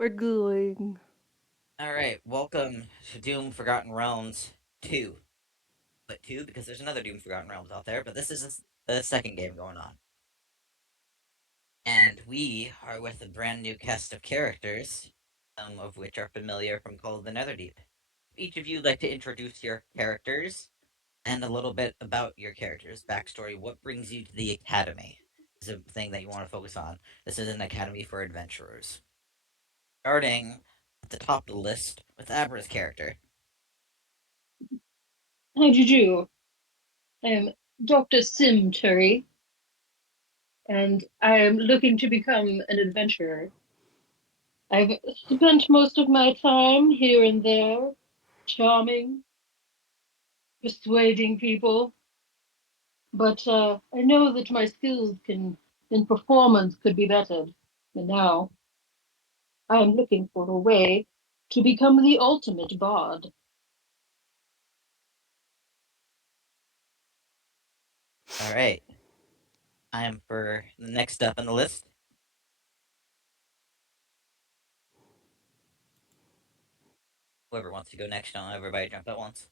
We're going. Alright, welcome to Doom Forgotten Realms 2. But 2 because there's another Doom Forgotten Realms out there, but this is the second game going on. And we are with a brand new cast of characters, some of which are familiar from Call of the Netherdeep. Each of you would like to introduce your characters and a little bit about your characters' backstory. What brings you to the Academy is a thing that you want to focus on. This is an academy for adventurers. Starting at the top of the list with Abra's character. How do you do? I am Dr. Sim Turry, and I am looking to become an adventurer. I've spent most of my time here and there, charming, persuading people, but I know that my skills in performance could be bettered. And now I am looking for a way to become the ultimate bard. Alright. Time for the next up on the list. Whoever wants to go next, don't everybody jump at once.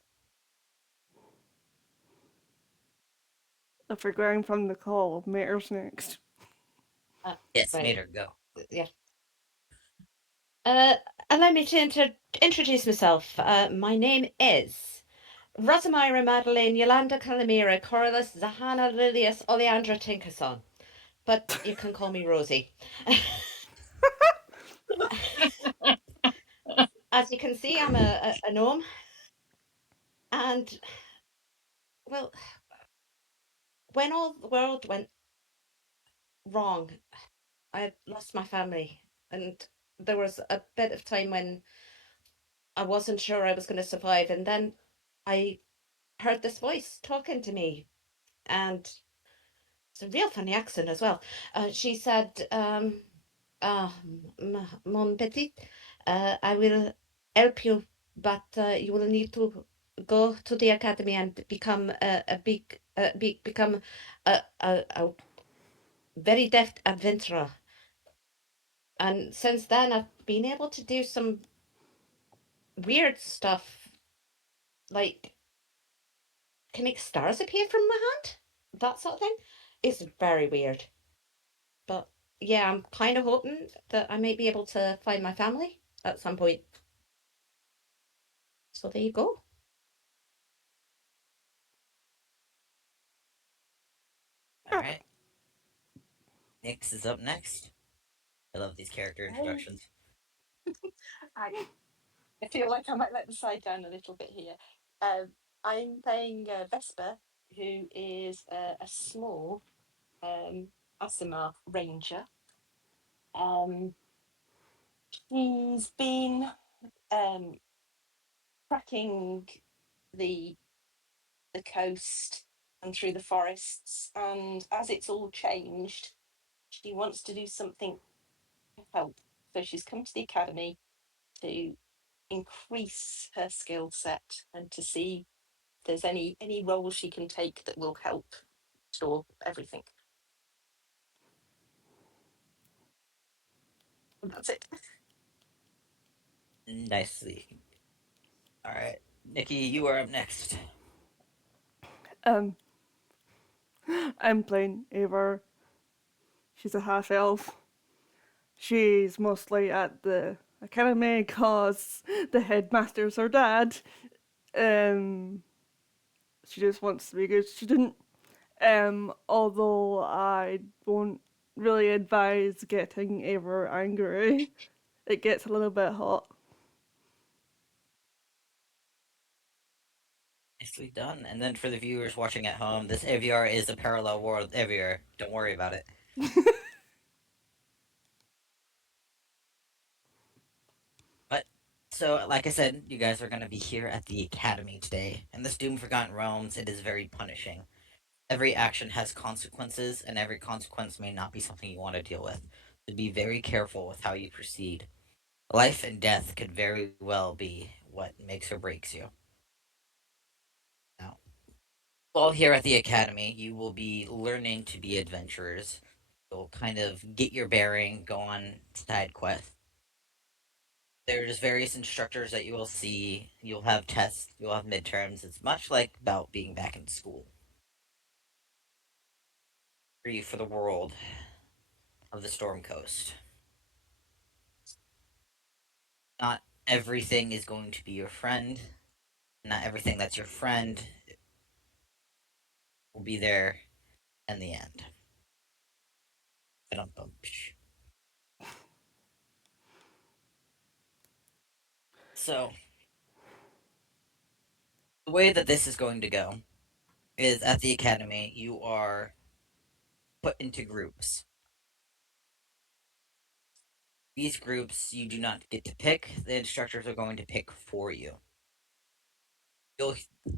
If we're going from the call, Mater's next. Yes, Right. Mater, go. Yeah. Allow me to introduce myself. My name is Rosamira Madeleine Yolanda Calamira Corylus Zahana Lilius Oleandra Tinkerson. But you can call me Rosie. As you can see, I'm a gnome. And, well, when all the world went wrong, I lost my family. And there was a bit of time when I wasn't sure I was going to survive. And then I heard this voice talking to me. And it's a real funny accent as well. She said, mon petit, I will help you, but you will need to go to the academy and become become a very deft adventurer. And since then, I've been able to do some weird stuff, like can make stars appear from my hand, that sort of thing. It's very weird. But yeah, I'm kind of hoping that I might be able to find my family at some point. So there you go. Alright. Nyx is up next. I love these character Hey. introductions. I feel like I might let the side down a little bit here. I'm playing Vesper, who is a small Aasimar ranger. He's been um, tracking the the coast and through the forests, and as it's all changed, she wants to do something to help. So she's come to the academy to increase her skill set and to see if there's any role she can take that will help restore everything. And that's it. Nicely. Alright. Nikki, you are up next. Um, I'm playing Eivor. She's a half elf. She's mostly at the academy because the headmaster's her dad. Um, she just wants to be a good student. Although I won't really advise getting Eivor angry. It gets a little bit hot. Nicely done. And then for the viewers watching at home, this AVR is a parallel world AVR. Don't worry about it. But, so, like I said, you guys are going to be here at the Academy today. In this Doom Forgotten Realms, it is very punishing. Every action has consequences, and every consequence may not be something you want to deal with. So be very careful with how you proceed. Life and death could very well be what makes or breaks you. Now, while here at the academy, you will be learning to be adventurers. You'll kind of get your bearing, go on side quests. There's various instructors that you will see. You'll have tests. You'll have midterms. It's much like about being back in school. Free for the world of the Storm Coast. Not everything is going to be your friend. Not everything that's your friend will be there in the end. Ba-dum-bum. So, the way that this is going to go is at the academy, you are put into groups. These groups you do not get to pick, the instructors are going to pick for you. You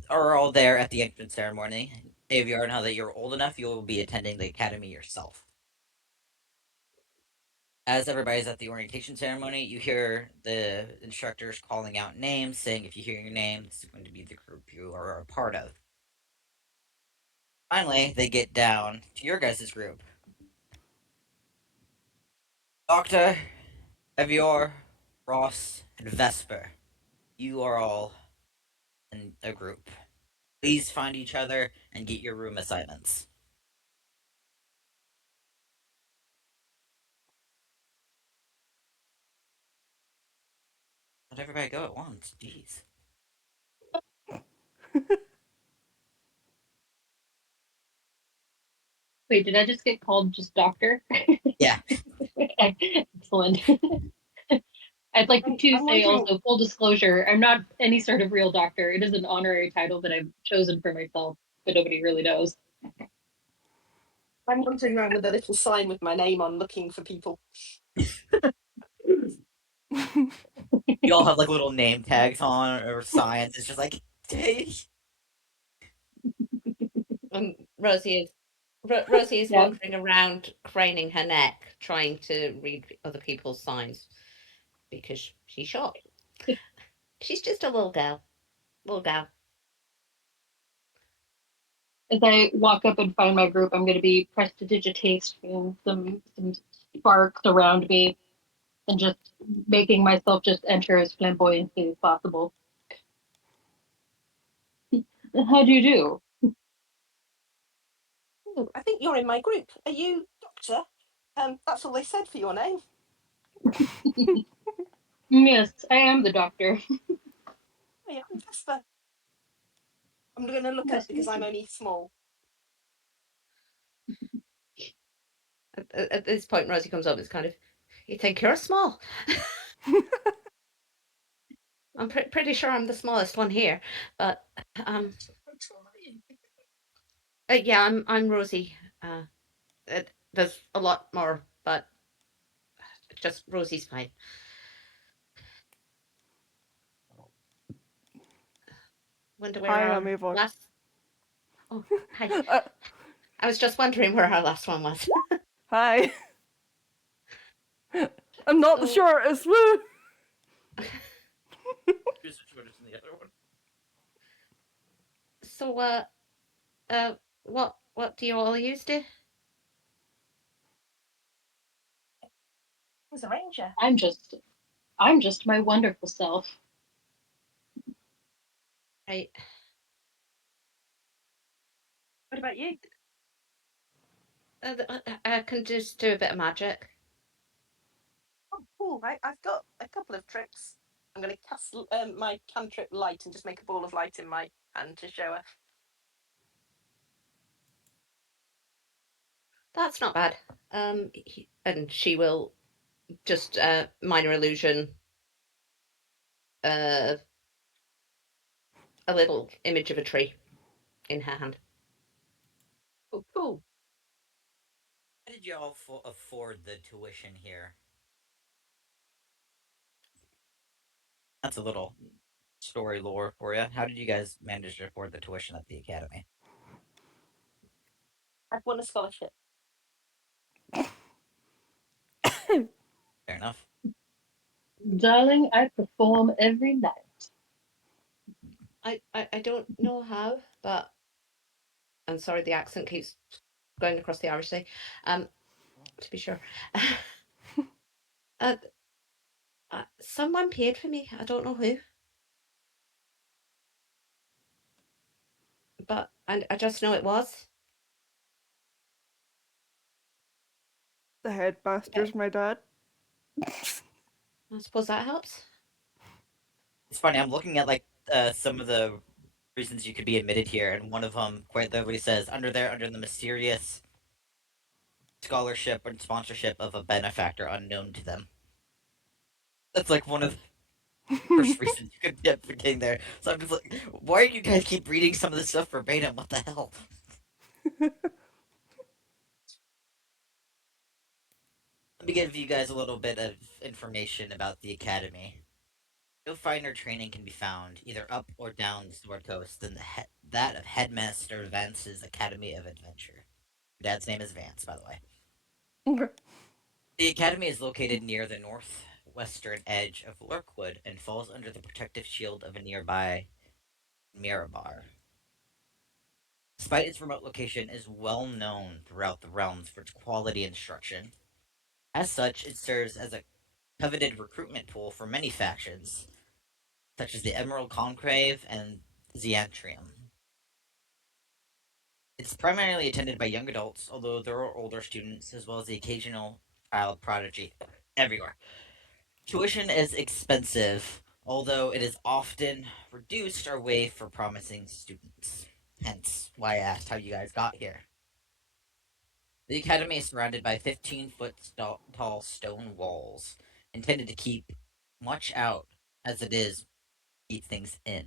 are all there at the entrance ceremony. Aviar, now that you're old enough, you will be attending the academy yourself. As everybody's at the orientation ceremony, you hear the instructors calling out names, saying if you hear your name, this is going to be the group you are a part of. Finally, they get down to your guys' group. Doctor, Evior, Ross, and Vesper, you are all in a group. Please find each other and get your room assignments. Let everybody go at once, jeez. Wait, did I just get called just doctor? Yeah. Excellent. I'd like I'm to say wondering- also, full disclosure, I'm not any sort of real doctor. It is an honorary title that I've chosen for myself, but nobody really knows. I'm wandering around with a little sign with my name on, looking for people. You all have like little name tags on or signs. It's just like, hey. Rosie is Yeah. wandering around, craning her neck, trying to read other people's signs because she's short. She's just a little girl. Little girl. As I walk up and find my group, I'm going to be prestidigitating some sparks around me and just making myself just enter as flamboyantly as possible. How do you do? Ooh, I think you're in my group. Are you Doctor? That's all they said for your name. Yes, I am the doctor. Oh, yeah, I'm Vesper. I'm going to look Nice up because to meet I'm you. only small. At this point, Rosie comes up. It's kind of, you think you're small? I'm pretty sure I'm the smallest one here, but yeah, I'm Rosie. There's a lot more, but just Rosie's fine. Wonder where Hi, our I'm Avon. last. Oh, hi. Uh, I was just wondering where our last one was. hi. I'm not the So- shortest, woo! Who's the shortest than the other one? So, what do you all use to? Who's a ranger? I'm just my wonderful self. Right. What about you? I can just do a bit of magic. Oh, cool. I've got a couple of tricks. I'm going to cast my cantrip light and just make a ball of light in my hand to show her. That's not bad. And she will just minor illusion. A little image of a tree in her hand. Oh, cool. How did y'all afford the tuition here? That's a little story lore for you. How did you guys manage to afford the tuition at the academy? I've won a scholarship. Fair enough. Darling, I perform every night. I don't know how, but I'm sorry the accent keeps going across the Irish thing. To be sure. uh, Someone paid for me. I don't know who. But I just know it was. The headmaster's my dad. I suppose that helps. It's funny. I'm looking at like some of the reasons you could be admitted here, and one of them quite literally says under the mysterious scholarship and sponsorship of a benefactor unknown to them. That's like one of the first reasons you could get for getting there. So I'm just like, why do you guys keep reading some of this stuff verbatim? What the hell? Let me give you guys a little bit of information about the academy. No finer training can be found either up or down the Sword Coast than that of Headmaster Vance's Academy of Adventure. Your dad's name is Vance, by the way. The academy is located near the northwestern edge of Lurkwood and falls under the protective shield of a nearby Mirabar. Despite its remote location, it is well known throughout the realms for its quality instruction. As such, it serves as a coveted recruitment pool for many factions, such as the Emerald Conclave and Xantrium. It's primarily attended by young adults, although there are older students as well as the occasional child prodigy everywhere. Tuition is expensive, although it is often reduced or waived for promising students. Hence, why I asked how you guys got here. The academy is surrounded by 15-foot tall stone walls, intended to keep much out as it is keep things in.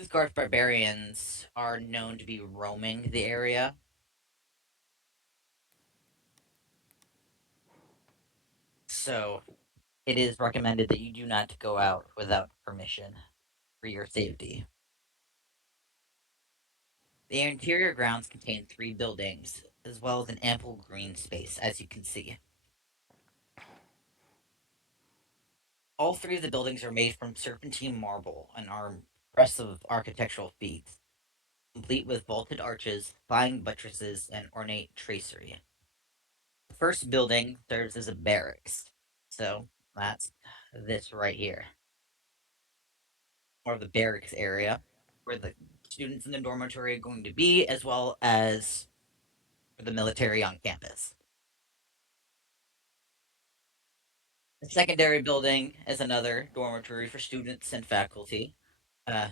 Uthgarth barbarians are known to be roaming the area. So, it is recommended that you do not go out without permission for your safety. The interior grounds contain 3 buildings, as well as an ample green space, as you can see. All 3 of the buildings are made from serpentine marble and are impressive architectural feats, complete with vaulted arches, flying buttresses, and ornate tracery. The first building serves as a barracks, so that's this right here. More of the barracks area, where the students in the dormitory are going to be, as well as for the military on campus. The secondary building is another dormitory for students and faculty. Uh,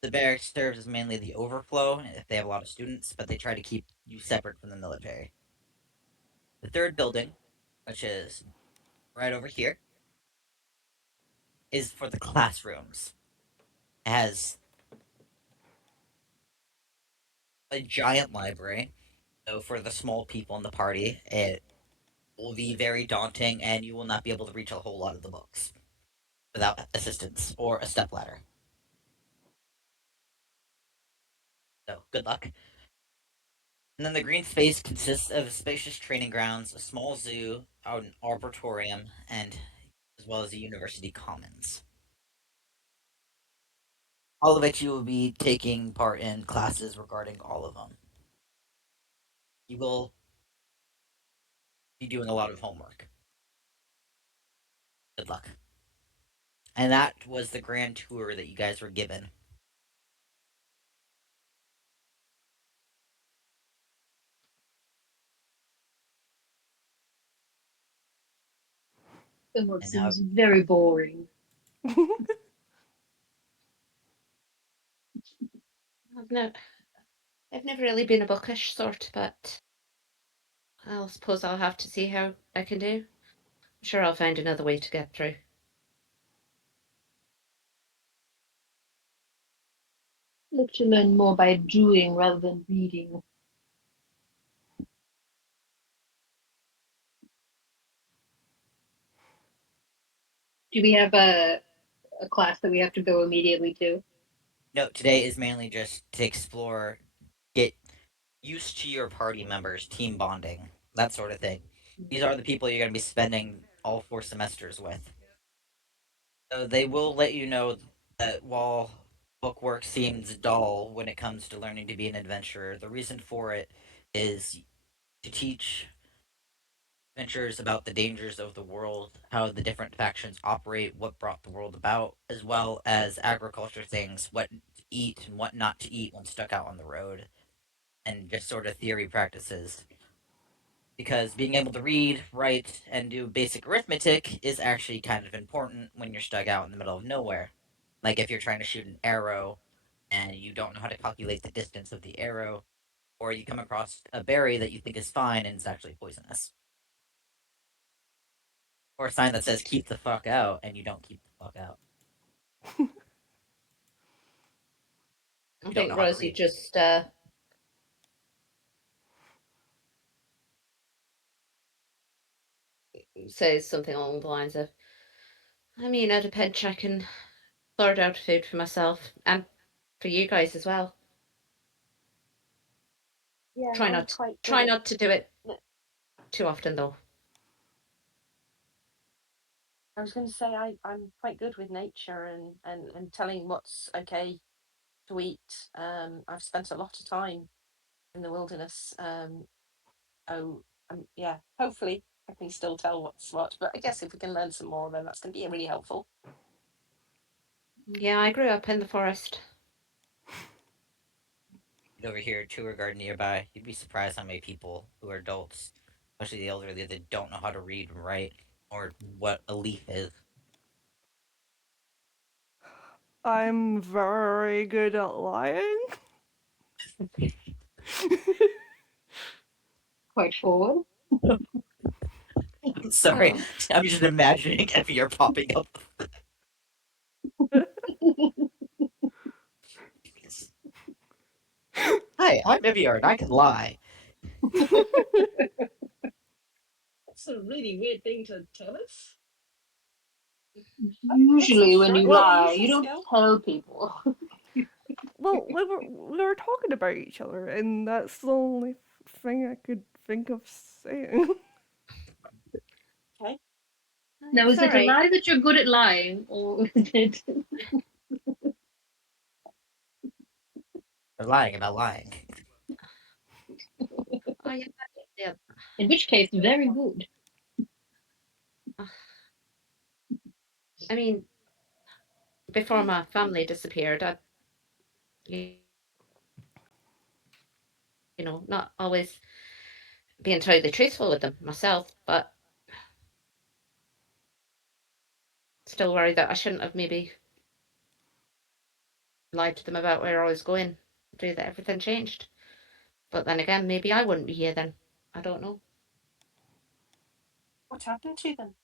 the barracks serves as mainly the overflow if they have a lot of students, but they try to keep you separate from the military. The third building, which is right over here, is for the classrooms. It has a giant library, so for the small people in the party, it will be very daunting, and you will not be able to reach a whole lot of the books without assistance or a stepladder. So, good luck. And then the green space consists of spacious training grounds, a small zoo, an arboretum, and as well as the university commons. All of it you will be taking part in classes regarding all of them. You will be doing a lot of homework. Good luck. And that was the grand tour that you guys were given. Homework And now, seems very boring. I've never really been a bookish sort, but I suppose I'll have to see how I can do. I'm sure I'll find another way to get through. Let you learn more by doing rather than reading. Do we have a class that we have to go immediately to? no, today is mainly just to explore, get used to your party members, team bonding, that sort of thing. These are the people you're going to be spending all 4 semesters with. So they will let you know that while bookwork seems dull when it comes to learning to be an adventurer, the reason for it is to teach adventures about the dangers of the world, how the different factions operate, what brought the world about, as well as agriculture things, what to eat and what not to eat when stuck out on the road, and just sort of theory practices. Because being able to read, write, and do basic arithmetic is actually kind of important when you're stuck out in the middle of nowhere. Like if you're trying to shoot an arrow and you don't know how to calculate the distance of the arrow, or you come across a berry that you think is fine and it's actually poisonous. Or a sign that says keep the fuck out and you don't keep the fuck out. I You don't think know how to Rosie read. just says something along the lines of, I mean, at a pinch, I can sort out food for myself and for you guys as well. Yeah, Try I'm not quite good try at not to do it n- too often, though. I was going to say I'm quite good with nature and telling what's okay to eat. I've spent a lot of time in the wilderness. Oh, yeah. Hopefully, I can still tell what's what. But I guess if we can learn some more, then that's going to be really helpful. Yeah, I grew up in the forest. Over here, a tour guard nearby. You'd be surprised how many people who are adults, especially the elderly, that don't know how to read and write or what a leaf is. I'm very good at lying. Quite forward. Sorry, Oh, I'm just imagining Evie popping up. Hi, I'm Eviar, and I can lie. That's a really weird thing to tell us. Usually, when you Well, lie, you don't tell people. well, we were talking about each other, and that's the only thing I could think of saying. Okay. Now, it's is all it a right. lie that you're good at lying, or is it? They're lying about lying. Oh, yeah, yeah. In which case, very good. I mean, before my family disappeared, I, you not always being totally truthful with them myself, but still worried that I shouldn't have maybe lied to them about where I was going, do that everything changed. But then again, maybe I wouldn't be here then. I don't know. What happened to them?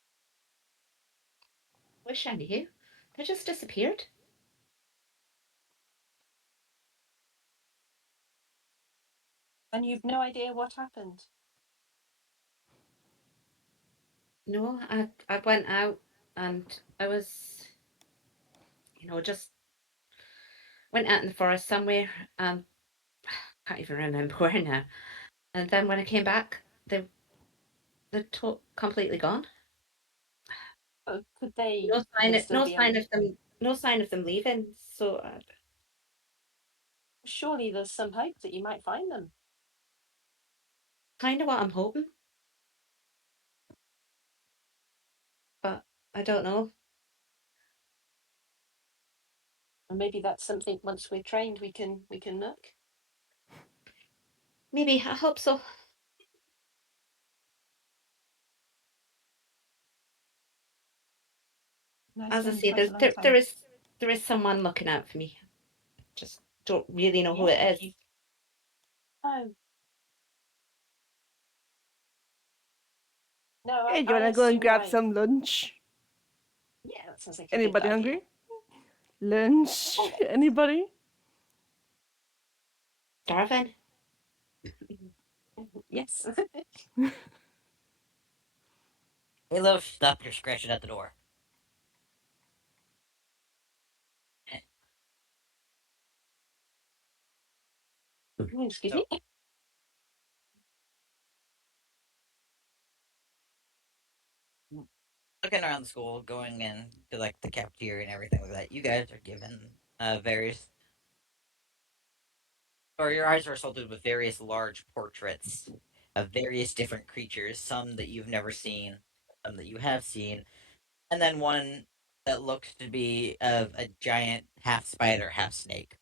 Wish I knew. They just disappeared. And you've no idea what happened. No, I went out and I was, just went out in the forest somewhere. Can't even remember where now. And then when I came back, they're completely gone. Oh, could they? No Could sign, they still no be sign of them, no sign of them leaving. So Surely there's some hope that you might find them. kind of what I'm hoping, but I don't know. And maybe that's something. Once we're trained, we can look. Maybe I hope so. No, As I spend say, quite there's a long there, there time. is there is someone looking out for me. Just don't really know who Yeah, it if is. you. Oh no, Hey, do you I wanna go and assumed grab I. some lunch? Yeah, that sounds like a good Anybody idea. hungry? Lunch? Oh, Anybody? Darvin, yes. Hey, Lo, stop! You're scratching at the door. Excuse So, me. looking around the school, going in to like the cafeteria and everything like that, you guys are given various, or your eyes are assaulted with various large portraits of various different creatures, some that you've never seen, some that you have seen, and then one that looks to be of a giant half spider, half snake.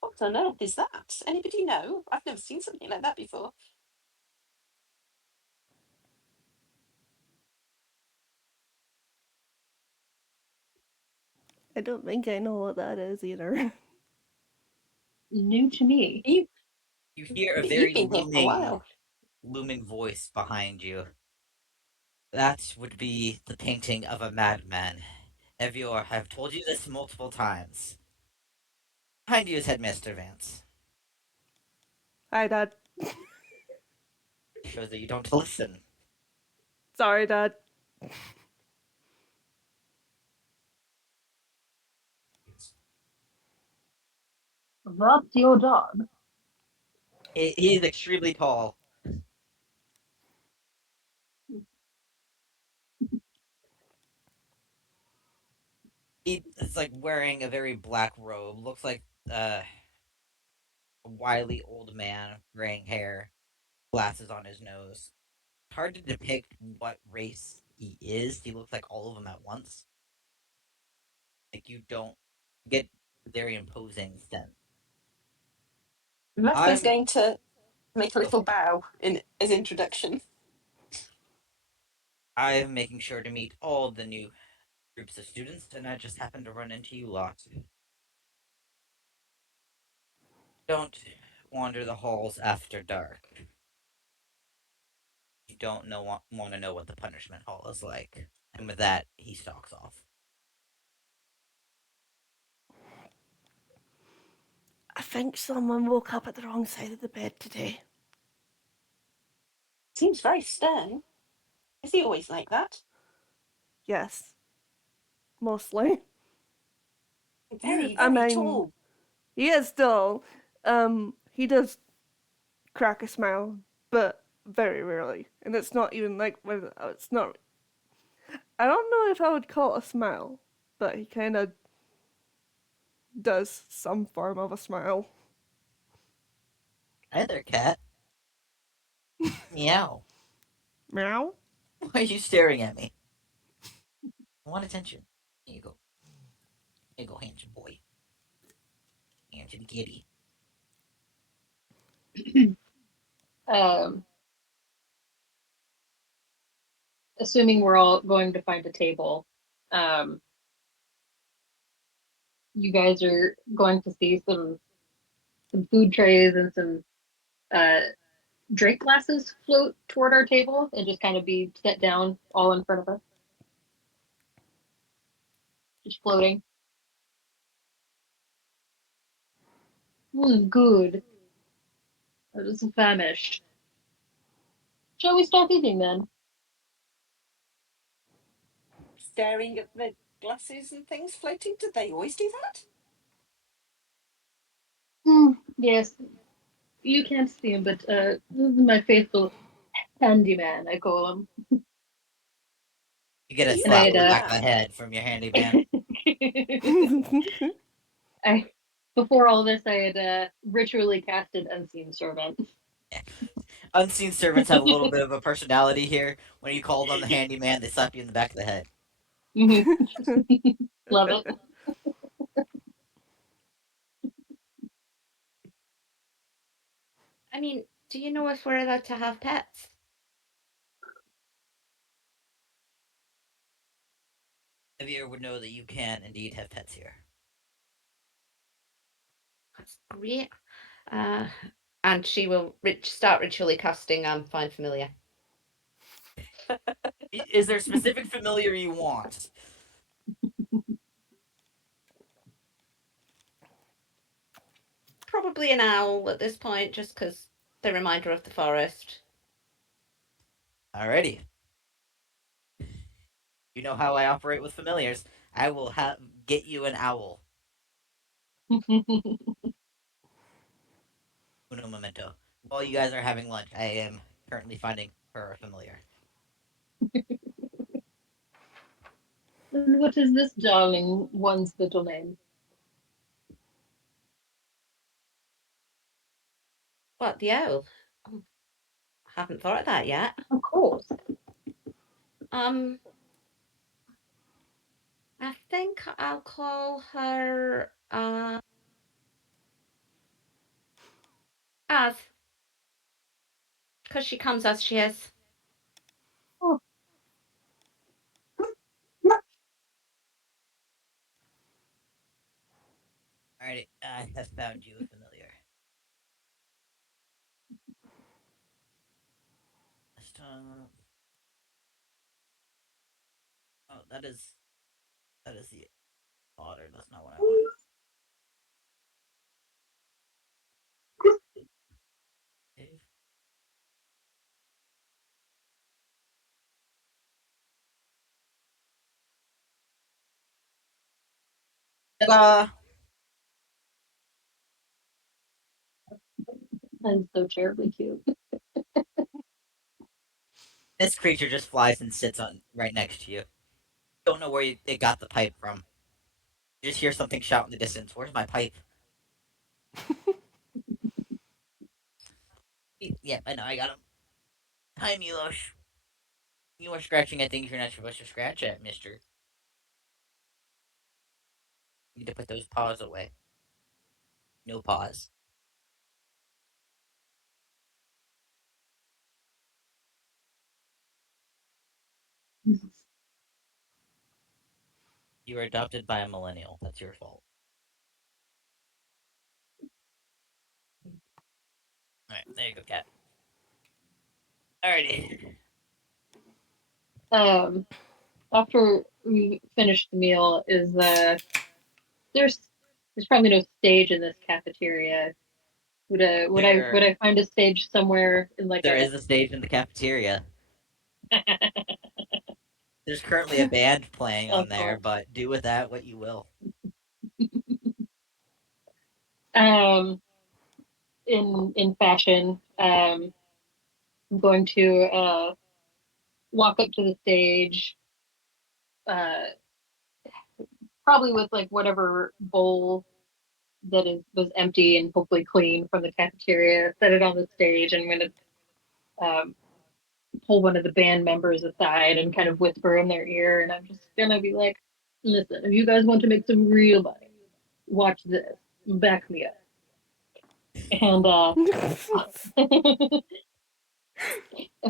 What on earth is that? Anybody know? I've never seen something like that before. I don't think I know what that is either. New to me. You, You hear a you've very been here for a while. looming voice behind you. That would be the painting of a madman. Evior, I've told you this multiple times. Behind you is Headmaster Vance. Hi, Dad. Shows that you don't listen. Sorry, Dad. That's your dog. He is extremely tall. He is like wearing a very black robe. Looks like a wily old man, graying hair, glasses on his nose. Hard to depict what race he is. He looks like all of them at once. Like you don't get very imposing sense. Lester's I'm going to make a go little for it. bow in his introduction. I'm making sure to meet all the new groups of students, and I just happened to run into you lot. Don't wander the halls after dark. You don't want to know what the punishment hall is like. And with that, he stalks off. I think someone woke up at the wrong side of the bed today. Seems very stern. Is he always like that? Yes. Mostly. Very, I very mean, tall. he is still. He does crack a smile, but very rarely. And it's not even like when it's not. I don't know if I would call it a smile, but he kind of does some form of a smile. Hi there, cat. Meow. Meow. Why are you staring at me? I want attention. Here you go. Here you go, handsome boy. Handsome kitty. Um, assuming we're all going to find a table, um, you guys are going to see some food trays and some uh, drink glasses float toward our table and just kind of be set down all in front of us, just floating. Good. I was famished. Shall we start eating then? Staring at the glasses and things floating. Do they always do that? Yes, you can't see him, but this is my faithful handyman, I call him. You get a You And I slap had on the call back of the that? head from your handyman. I before all this I had ritually casted unseen servant. Unseen servants have a little bit of a personality here. When you call them the handyman, they slap you in the back of the head. Love it. I mean, do you know if we're allowed to have pets? Javier would know that you can indeed have pets here. That's great. Uh, and she will start ritually casting Find Familiar. Is there a specific familiar you want? Probably an owl at this point, just because the reminder of the forest. Alrighty. You know how I operate with familiars. I will get you an owl. Uno momento. While you guys are having lunch, I am currently finding her a familiar. And what is this darling one's little name? What, the owl? Oh, haven't thought of that yet. Of course. I think I'll call her Az, because she comes as she is. Alrighty, I have found you a familiar. Oh, that is the otter. That's not what I wanted. Dave? Ta-da! I'm so terribly cute. This creature just flies and sits on right next to you. Don't know where they got the pipe from. You just hear something shout in the distance. Where's my pipe? Yep, I know. I got him. Hi, Milosh. You are scratching at things you're not supposed to scratch at, Mister. You need to put those paws away. No paws. You were adopted by a millennial. That's your fault. Alright, there you go, cat. Alrighty. After we finish the meal, there's probably no stage in this cafeteria. Would I find a stage somewhere in like There is a stage in the cafeteria. There's currently a band playing on Of there, course. but do with that what you will. In fashion, I'm going to walk up to the stage, uh, probably with like whatever bowl was empty and hopefully clean from the cafeteria, set it on the stage, and I'm going to pull one of the band members aside and kind of whisper in their ear, and I'm just going to be like, listen, if you guys want to make some real money, watch this, back me up. And I'm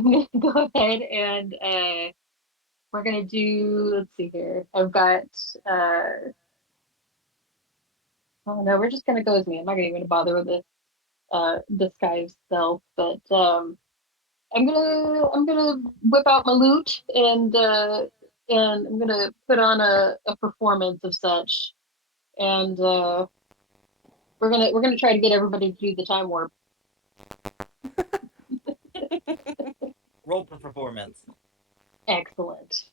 going to go ahead and we're going to do, let's see here. I've got, oh no, we're just going to go as me. I'm not going to even bother with the disguise self, but I'm gonna whip out my lute and I'm gonna put on a performance of such, and we're gonna try to get everybody to do the time warp. Roll for performance. Excellent.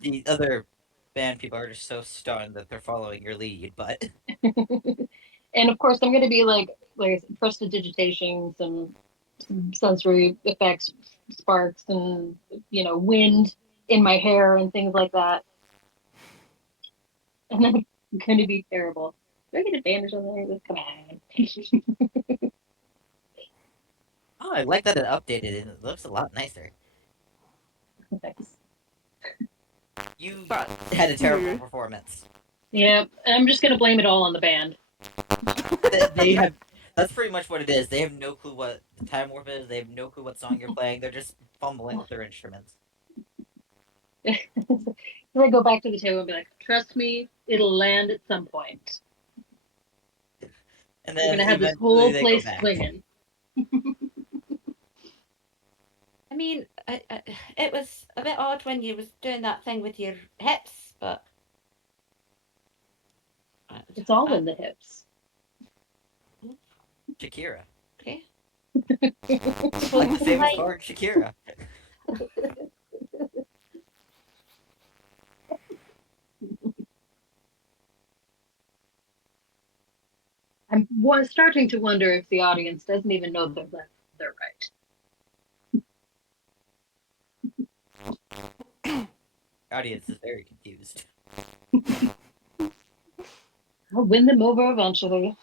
The other band people are just so stunned that they're following your lead, but And of course, I'm gonna be like I said, prestidigitation, some sensory effects, sparks, and wind in my hair and things like that. And I'm gonna be terrible. Do I get advantage on there? Come on. oh, I like that it updated and it looks a lot nicer. Nice. You But had a terrible performance. Yep, I'm just gonna blame it all on the band. They have. That's pretty much what it is. They have no clue what the time warp is. They have no clue what song you're playing. They're just fumbling with their instruments. I go back to the table and be like, "Trust me, it'll land at some point. And We're then gonna have this eventually whole they go place back. swinging." I mean, it was a bit odd when you was doing that thing with your hips, but It's all in the hips. Shakira. okay. Like the famous bard Shakira. I'm starting to wonder if the audience doesn't even know they're left, they're right. Audience is very confused. I'll win them over eventually.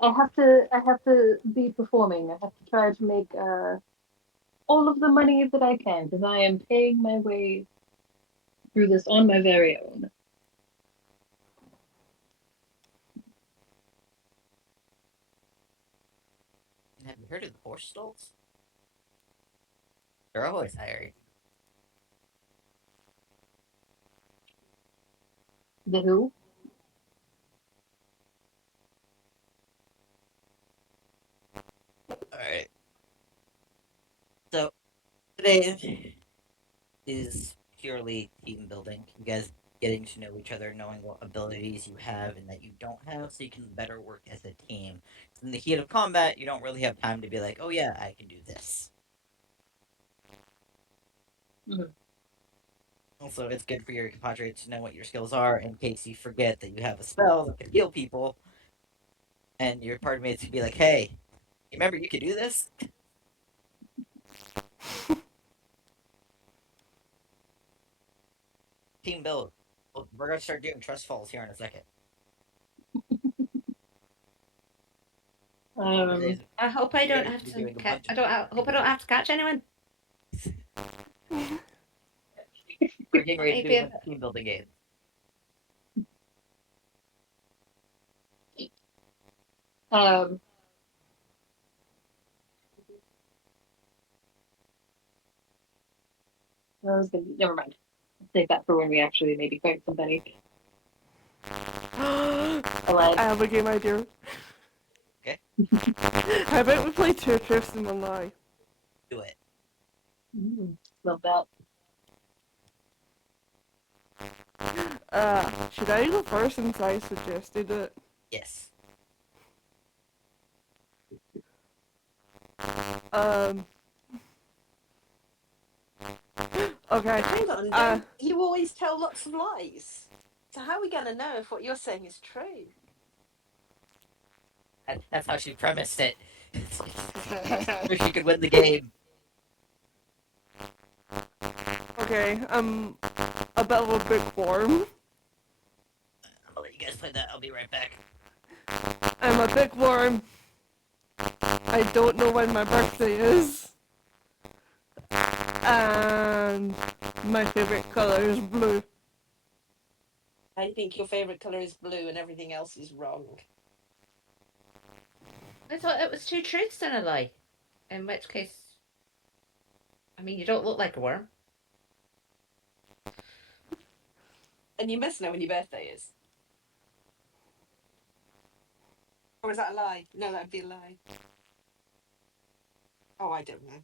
I have to be performing. I have to try to make all of the money that I can because I am paying my way through this on my very own. Have you heard of the horse stalls? They're always hiring. The who? Alright. So, today is purely team building. You guys getting to know each other, knowing what abilities you have and that you don't have, so you can better work as a team. In the heat of combat, you don't really have time to be like, oh yeah, I can do this. Mhm. Also, it's good for your compatriots to know what your skills are in case you forget that you have a spell that can heal people, and your party mates can be like, hey, you remember you could do this? Team build. Well, we're gonna start doing trust falls here in a second. Um, I hope I You're don't gonna have be to. doing a bunch of. I hope I don't have to catch anyone. We're getting ready to do a Maybe. bunch of team building games. um, never mind. Save that for when we actually maybe fight somebody. I lied. I have a game idea. Okay. How about we play two truths and one lie? Do it. Love that. Should I go first since I suggested it? Yes. Um. Okay. Hang on, don't you always tell lots of lies? So how are we going to know if what you're saying is true? That's how she premised it. So she could win the game. Okay. A bit of a bookworm. I'm gonna let you guys play that. I'll be right back. I'm a bookworm. I don't know when my birthday is. And my favorite color is blue. I think your favourite colour is blue and everything else is wrong. I thought it was two truths and a lie. In which case, I mean, you don't look like a worm. And you must know when your birthday is. Or is that a lie? No, that'd be a lie. Oh, I don't know.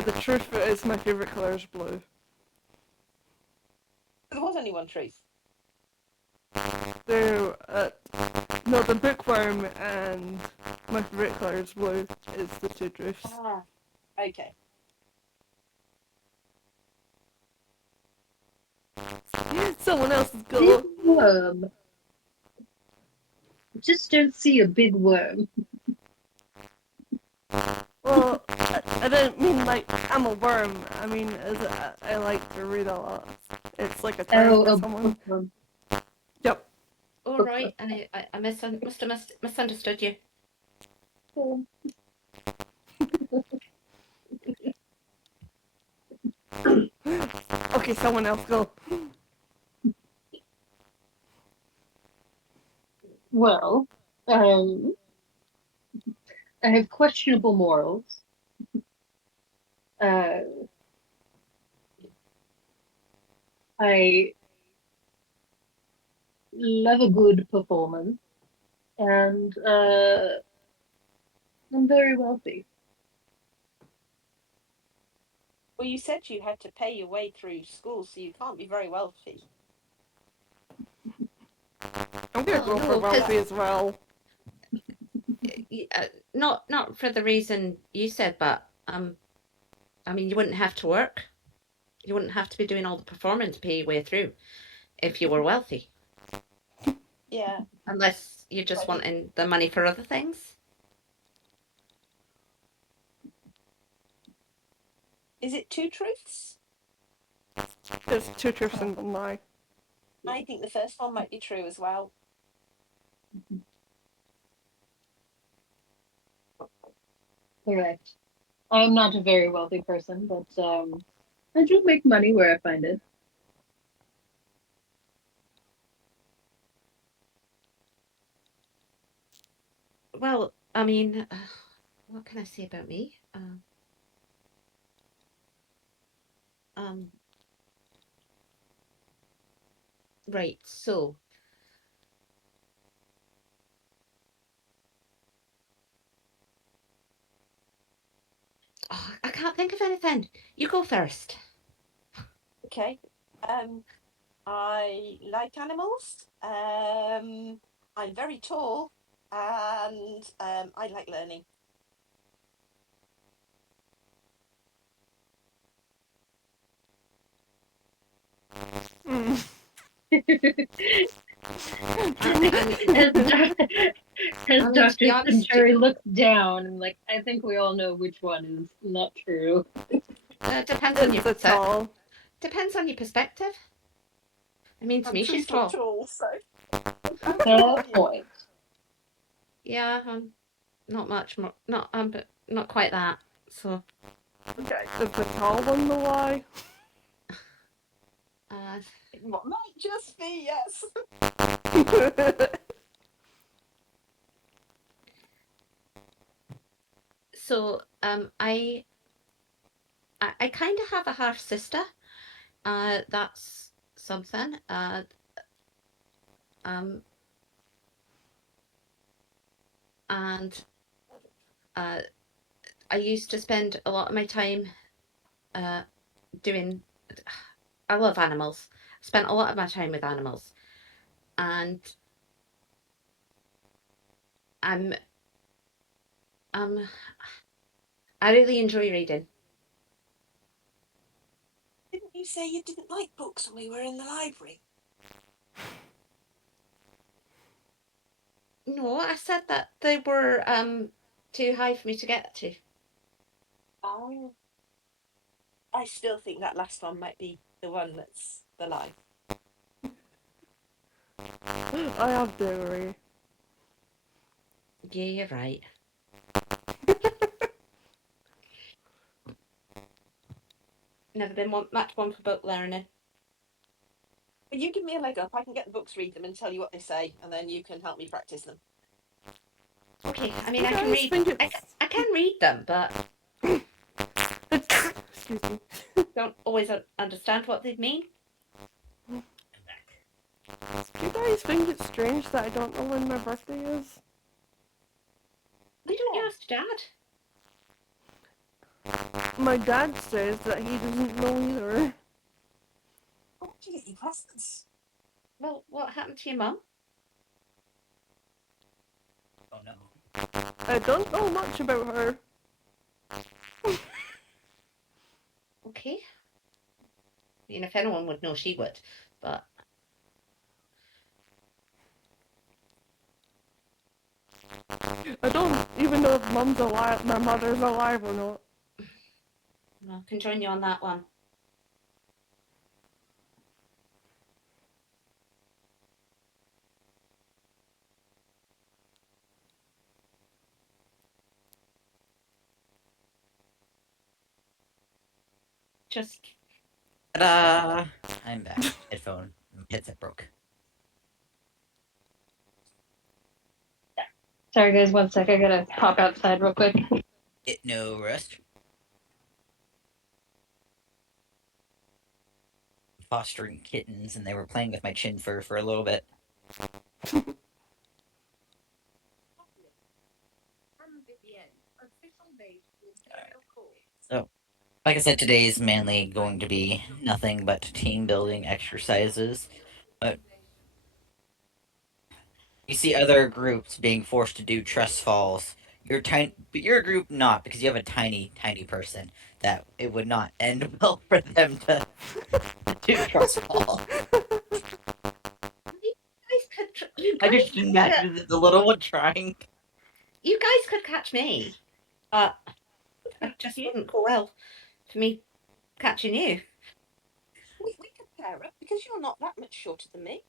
The truth is my favorite color is blue. There was only one truth. So, no, the bookworm and my favorite color is blue is the two truths. Ah, okay. Someone else's Big go. worm. I just don't see a big worm. Well, I don't mean like I'm a worm. I mean, I like to read a lot. It's like a term Oh, for a someone. bookworm. Yep. All right, I must have misunderstood you. Okay, someone else go. Well, I have questionable morals. Uh, I love a good performance, and I'm very wealthy. Well, you said you had to pay your way through school, so you can't be very wealthy. I'm gonna Well, go for no, 'cause wealthy as well. not for the reason you said, but I mean, you wouldn't have to work. You wouldn't have to be doing all the performing to pay your way through if you were wealthy, Yeah. unless you're just But wanting the money for other things. is it two truths? There's two truths and one lie. I think the first one might be true as well. Correct. I'm not a very wealthy person, but I do make money where I find it. Well, I mean, what can I say about me? Right, so I can't think of anything. You go first. Okay. I like animals. I'm very tall, and I like learning. Mm. I mean, As, as to Dr. be honest, Centauri looks down, I'm like, I think we all know which one is not true. depends on your It's the tall. depends on your perspective. I mean, to I'm me, 3 she's foot tall. tall, so I'm Fair you. point. Yeah, not much more. Not but not quite that. So, Okay. Does the tall one know why? It might just be yes. so I kind of have a half sister. That's something. And I used to spend a lot of my time doing. I love animals. Spent a lot of my time with animals, and I'm I really enjoy reading. Didn't you say you didn't like books when we were in the library? No, I said that they were too high for me to get to. Oh. I still think that last one might be the one that's the lie. I have theory. Yeah, you're right. Never been much one for book learning. But you give me a leg up. I can get the books, read them, and tell you what they say, and then you can help me practice them. Okay, I mean, You I can guys read. think I can read them, but Excuse me. don't always understand what they mean. I'm back. Do you guys think it's strange that I don't know when my birthday is? Why don't you ask Dad? My dad says that he doesn't know either. Oh, did you get your presents? Well, what happened to your mum? Oh no. I don't know much about her. Okay. I mean, if anyone would know, she would. But I don't even know if mum's alive, my mother's alive or not. I can join you on that one. Just Ta-da! I'm back. Headset broke. Sorry, guys, one sec. I gotta hop outside real quick. No rest. Fostering kittens, and they were playing with my chin fur for a little bit. So, like I said, today is mainly going to be nothing but team building exercises. But you see other groups being forced to do trust falls. But your group not, because you have a tiny, tiny person that it would not end well for them to do trust fall. I just imagine the little one trying. You guys could catch me. It just wouldn't go well for me catching you. We could Sarah, because you're not that much shorter than me.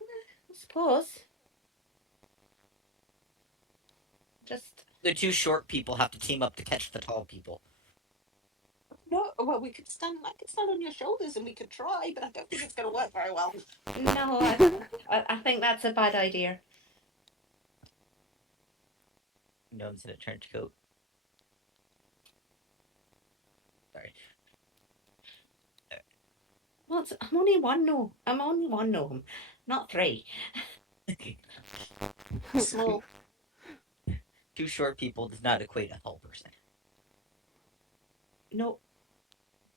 I suppose. Just The two short people have to team up to catch the tall people. No, well, I could stand on your shoulders and we could try, but I don't think it's going to work very well. no. I think that's a bad idea. Gnomes in a trench coat. Sorry. Well, I'm only one gnome. I'm only one gnome, not three. Small. Two short people does not equate a tall person. No.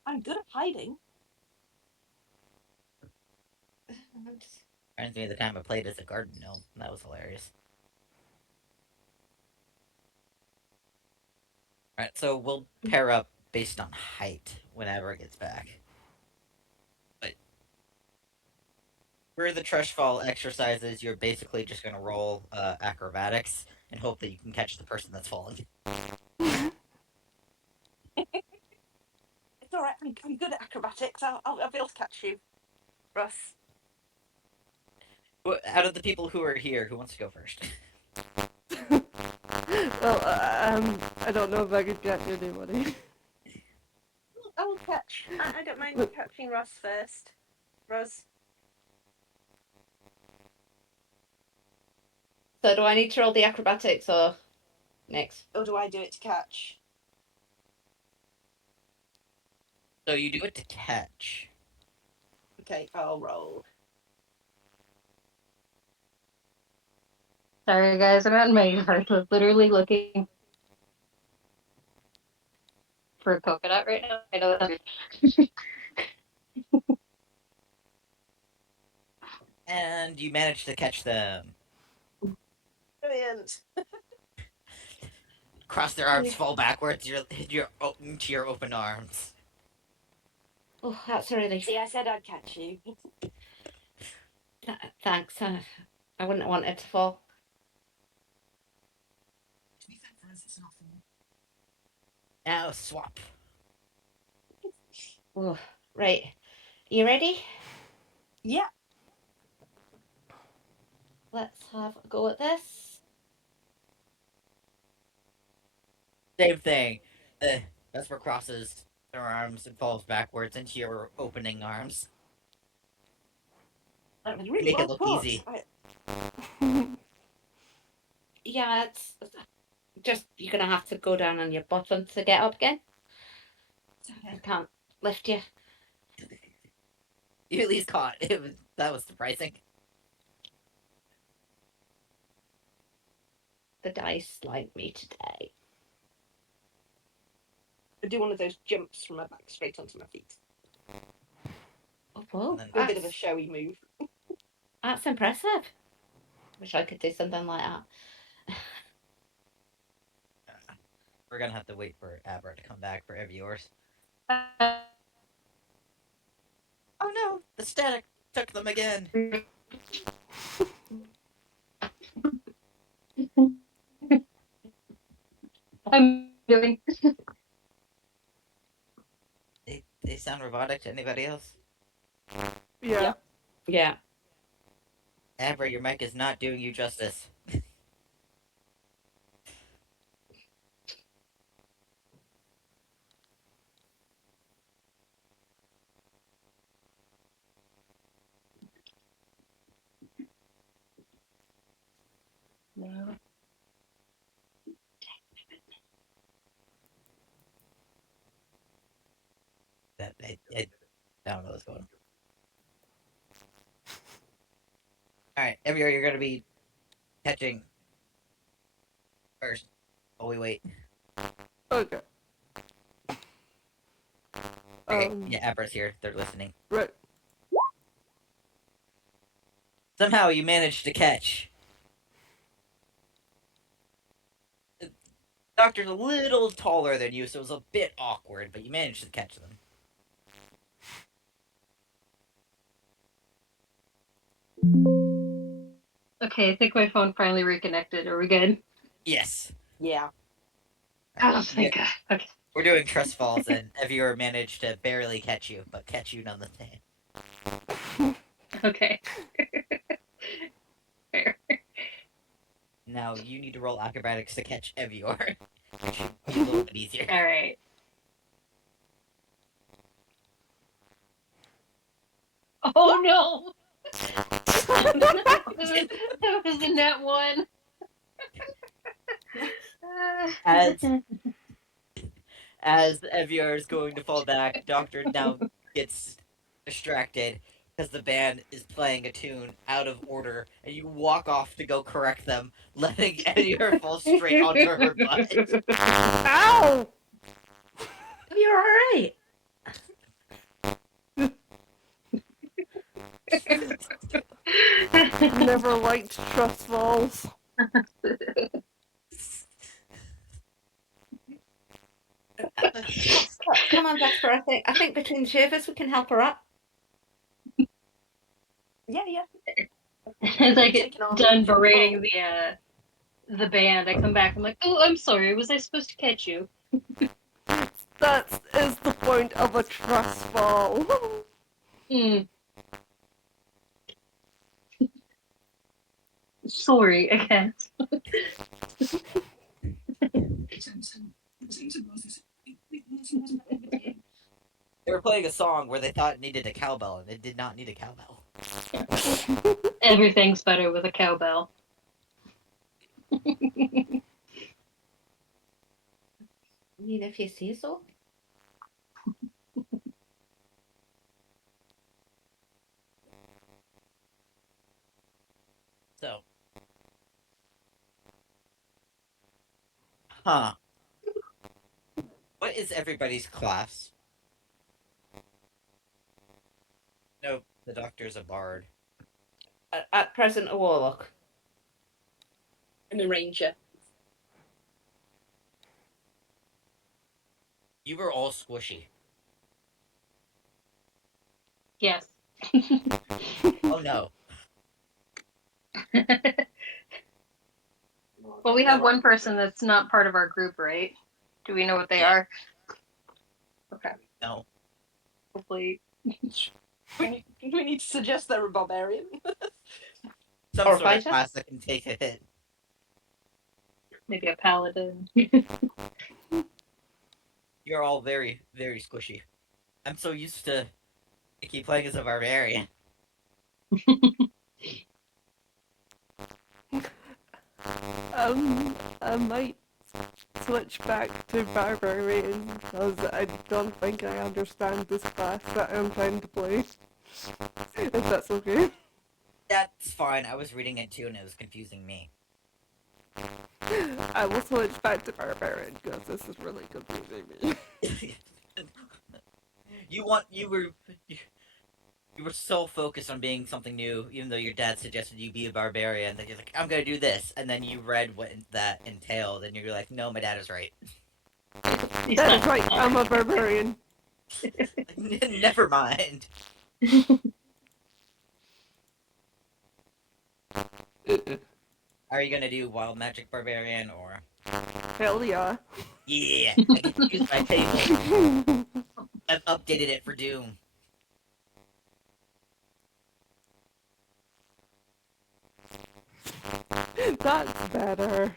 I'm good at hiding. Reminds me of the time I played as a garden gnome. That was hilarious. Alright, so we'll pair up based on height whenever it gets back. But for the Treshfall exercises, you're basically just gonna roll acrobatics and hope that you can catch the person that's falling. It's all right. I'm good at acrobatics. I'll be able to catch you, Russ. Out of the people who are here, who wants to go first? Well, I don't know if I could catch anybody. I will catch. I don't mind catching Russ first. Russ. So do I need to roll the acrobatics or next? Or do I do it to catch? So you do it to catch. Okay, I'll roll. Sorry, guys, I'm out in my yard, literally looking for a coconut right now. I know that's And you manage to catch them. Brilliant. Cross their arms, fall backwards, you're into your open arms. Oh, that's a relief. See, I said I'd catch you. Thanks. I wouldn't want it to fall. To be fair, for us, it's nothing. Now swap. Oh, right. You ready? Yeah. Let's have a go at this. Same thing. Vesper crosses their arms and falls backwards into your opening arms. That was really Make it well look put. easy. Yeah, it's just you're gonna have to go down on your bottom to get up again. I can't lift you. You at least caught. That was surprising. The dice like me today. I do one of those jumps from my back straight onto my feet. Oh, whoa, And then- A bit of a showy move. that's impressive. Wish I could do something like that. We're gonna have to wait for Abra to come back for yours. Oh no, the static took them again. I'm doing. They sound robotic to anybody else? Yeah. Yeah. Abra, your mic is not doing you justice. No. I don't know what's going on. Alright, Evior, you're gonna be catching first. While we wait. Okay. Okay, yeah, Abra's here. They're listening. Right. Somehow you managed to catch. The doctor's a little taller than you, so it was a bit awkward, but you managed to catch them. Okay, I think my phone finally reconnected. Are we good? Yes. Yeah. Oh, thank God. Okay. We're doing trust falls, and Evior managed to barely catch you, but catch you nonetheless. Okay. Fair. Now you need to roll acrobatics to catch Evior. Which should be a little bit easier. All right. Oh no! That was a net one. As Evior is going to fall back, Doctor now gets distracted because the band is playing a tune out of order, and you walk off to go correct them, letting Evior fall straight onto her butt. Ow! You're all right. Never liked trust falls. Come on, Jasper. I think between the two of us we can help her up. Yeah, yeah. As I get Taking on done the berating role. the band, I come back. I'm like, oh, I'm sorry. Was I supposed to catch you? That is the point of a trust fall. Hmm. Sorry, I guess. They were playing a song where they thought it needed a cowbell, and it did not need a cowbell. Everything's better with a cowbell. I mean, if you say so. So. Huh. What is everybody's class? No, the doctor's a bard. At present, a warlock. I'm a ranger. You were all squishy. Yes. Oh no. Well, we have one person that's not part of our group, right? Do we know what they Yeah. are? Okay. No. Hopefully. We need to suggest they're a barbarian. Some Or sort of fighter? class that can take a hit. Maybe a paladin. You're all very, very squishy. I'm so used to Icky playing as a barbarian. I might switch back to barbarian because I don't think I understand this class that I'm trying to play. If that's okay. That's fine. I was reading it too, and it was confusing me. I will switch back to barbarian because this is really confusing me. you were so focused on being something new, even though your dad suggested you be a barbarian, that you're like, I'm gonna do this, and then you read what that entailed, and you're like, no, my dad is right. That's right, I'm a barbarian. Never mind. Are you gonna do wild magic barbarian or? Hell yeah. Yeah, I get to use my table. I've updated it for Doom. That's better.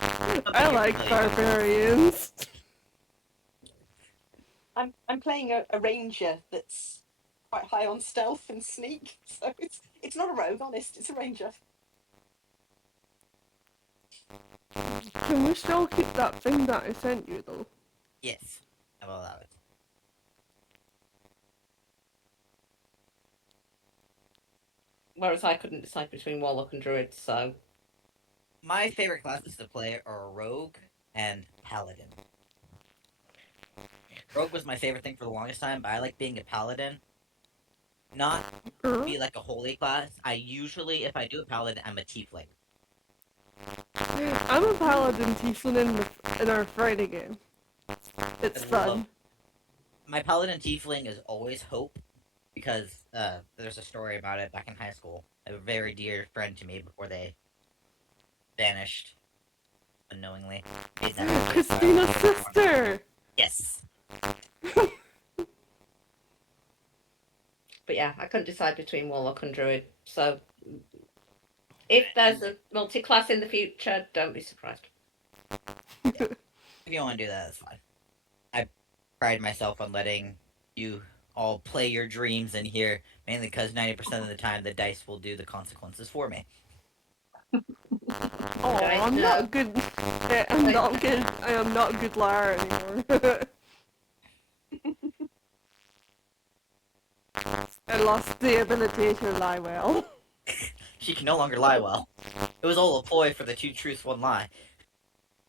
I Something like really- barbarians. I'm playing a ranger that's quite high on stealth and sneak, so it's not a rogue, honest. It's a ranger. Can we still keep that thing that I sent you though? Yes, I will allow it. Whereas I couldn't decide between warlock and druid, so. My favorite classes to play are rogue and paladin. Rogue was my favorite thing for the longest time, but I like being a paladin. Not be like a holy class. I usually, if I do a paladin, I'm a tiefling. I'm a paladin tiefling in our Friday game. It's I fun. love- My paladin tiefling is always hope, because there's a story about it back in high school. A very dear friend to me before they vanished. unknowingly. Made that choice. Christina's sister! Yes. But yeah, I couldn't decide between Warlock and Druid. So if there's a multi-class in the future, don't be surprised. If you want to do that, that's fine. I pride myself on letting you all play your dreams in here, mainly because 90% of the time the dice will do the consequences for me. Oh, Guys, I'm no. not a good. I am not a good liar anymore. I lost the ability to lie well. She can no longer lie well. It was all a ploy for the 2 truths, 1 lie.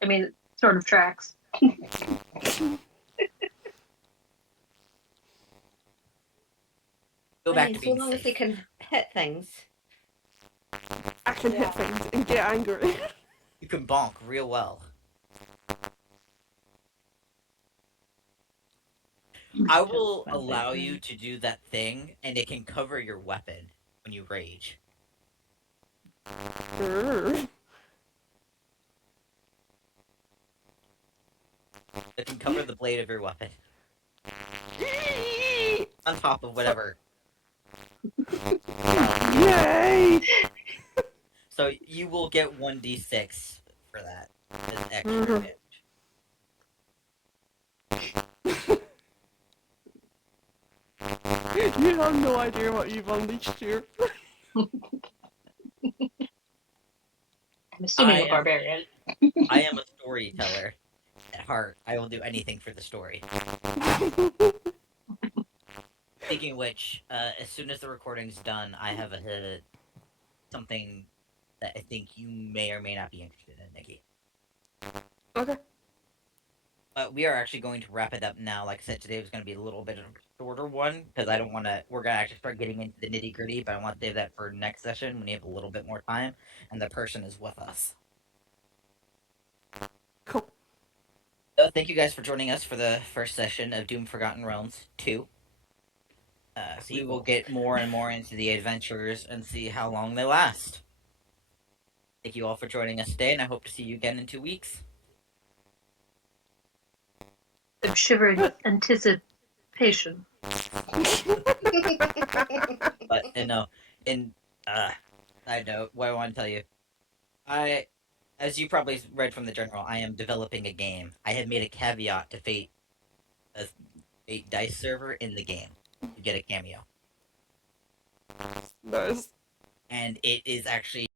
I mean, it sort of tracks. Go I back mean, to so being long as they safe. can hit things. I can Yeah. hit things and get angry. You can bonk real well. I will Well, allow they- you to do that thing, and it can cover your weapon when you rage. Grr. It can cover the blade of your weapon. Yay! On top of whatever. So you will get 1d6 for that. As extra damage. You have no idea what you've unleashed here. I'm assuming I a am- barbarian. I am a storyteller at heart. I will do anything for the story. Speaking of which, as soon as the recording's done, I have something that I think you may or may not be interested in, Nikki. Okay. But we are actually going to wrap it up now. Like I said, today was going to be a little bit of a shorter one because I don't want to. We're going to actually start getting into the nitty gritty, but I want to save that for next session when you have a little bit more time and the person is with us. Cool. So thank you guys for joining us for the first session of Doom Forgotten Realms 2. We will get more and more into the adventures and see how long they last. Thank you all for joining us today, and I hope to see you again in 2 weeks. I'm shivering with anticipation. But side note, what I want to tell you, as you probably read from the journal, I am developing a game. I have made a caveat to Fate Dice server in the game to get a cameo, Nice. and it is actually